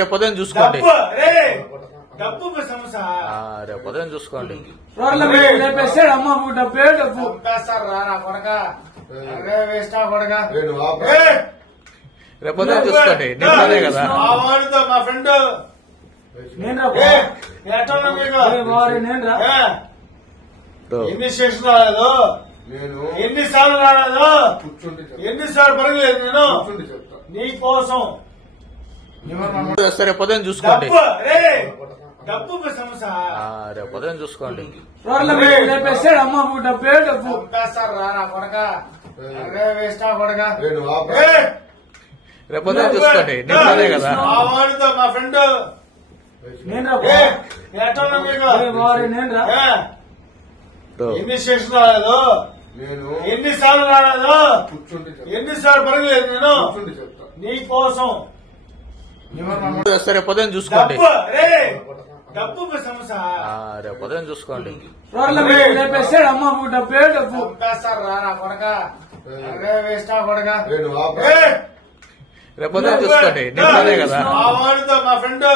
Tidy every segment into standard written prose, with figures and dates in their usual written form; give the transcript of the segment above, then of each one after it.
రేపు ఉదయం చూసుకోండి. డబ్బు సమస్య రేపు ఉదయం చూసుకోండి. లేపేస్తాడు అమ్మ డబ్బే డబ్బు సార్ రానా కొడక వేస్టా కొడక రేపు ఉదయం చూసుకోండి. నిన్ననే కదా వాడితో మా ఫ్రెండ్ ఎన్ని స్టేషన్ రాలేదు, ఎన్నిసార్లు రాలేదు, ఎన్నిసార్లు పరగలేదు నేను నీ కోసం. రేపు ఉదయం చూసుకోండి. డబ్బు సమస్య రేపు ఉదయం చూసుకోండి. లేపేస్తాడు అమ్మ డబ్బే డబ్బు సార్ రానా కొడక వేస్టా కొడక రేపు ఉదయం చూసుకోండి. నిన్ననే కదా వాడితో మా ఫ్రెండ్ ఎన్ని స్టేషన్ రాలేదు, ఎన్నిసార్లు రాలేదు, ఎన్నిసార్లు పరగలేదు నేను నీ కోసం. రేపు ఉదయం చూసుకోండి. డబ్బు సమస్య రేపు ఉదయం చూసుకోండి. లేపేస్తాడు అమ్మ డబ్బే డబ్బు సార్ రానా కొడక వేస్టా కొడక రేపు ఉదయం చూసుకోండి. నిన్ననే కదా వాడితో మా ఫ్రెండ్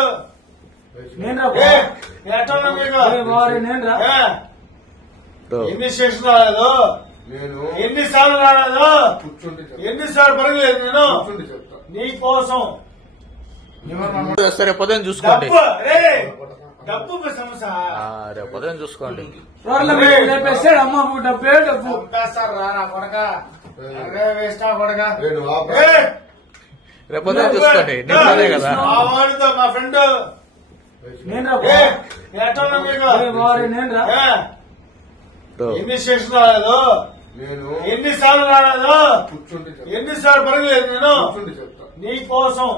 ఎన్ని స్టేషన్ రాలేదు, ఎన్నిసార్లు రాలేదు, ఎన్నిసార్లు పరగలేదు నేను నీ కోసం. రేపు ఉదయం చూసుకోండి. డబ్బు సమస్య రేపు ఉదయం చూసుకోండి. లేపేస్తాడు అమ్మ డబ్బే డబ్బు సార్ రానా కొడక వేస్టా కొడక రేపు ఉదయం చూసుకోండి. నిన్ననే కదా వాడితో మా ఫ్రెండ్ ఎన్ని స్టేషన్ రాలేదు, ఎన్నిసార్లు రాలేదు, ఎన్నిసార్లు పరగలేదు నేను నీ కోసం.